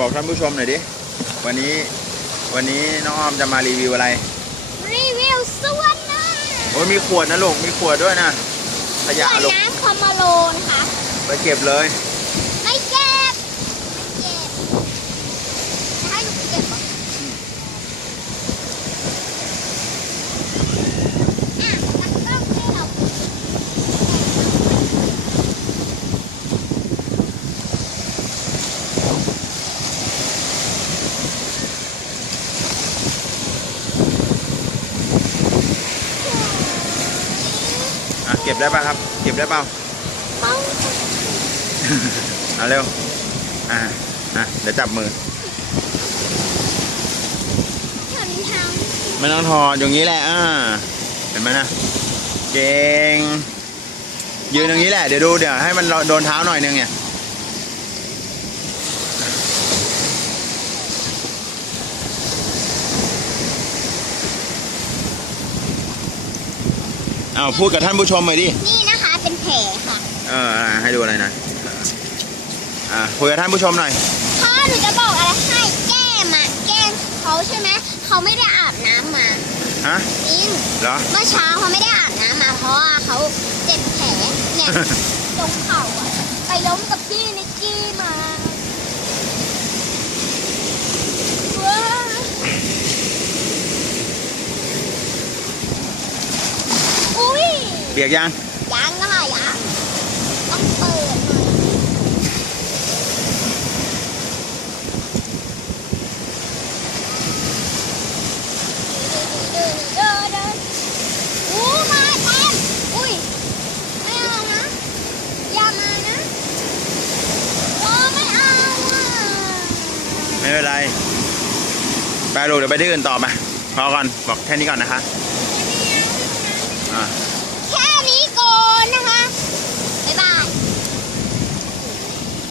บอกท่านผู้ชมหน่อยดิวันนี้น้องออมจะมารีวิวอะไรรีวิวสวนนะโอ้ยมีขวดนะลูกมีขวดด้วยนะขยะลูกน้ำคอมมาโลนะคะไปเก็บเลยไม่เก็บให้หนูเก็บเก็บได้ป่ะครับเก็บได้เปล่าเอาเร็วเดี๋ยวจับมือไม่ต้องถอดอย่างนี้แหละเห็นไหมนะเก่งยืนอย่างนี้แหละเดี๋ยวให้มันโดนเท้าหน่อยนึงเนี่ยพูดกับท่านผู้ชมหน่อยดินี่นะคะเป็นแผลค่ะให้ดูอะไรหน่อยคุยกับท่านผู้ชมหน่อยพ่อหนูจะบอกอะไรให้แก้มเขาใช่ไหมเขาไม่ได้อาบน้ำมาจริงเหรอเมื่อเช้าเขาไม่ได้อาบน้ำมาเพราะว่าเขาเจ็บแผลเนี่ยตรงเข่าไปล้มกับพี่นิกกี้มาเปียกยังยังค่ะยังต้องเปิดหน่อยมาเต็มไม่เอานะอย่ามานะไม่เอาไม่เป็นไรไปลูกเดี๋ยวไปที่อื่นต่อมาพอก่อนบอกแค่นี้ก่อนนะคะ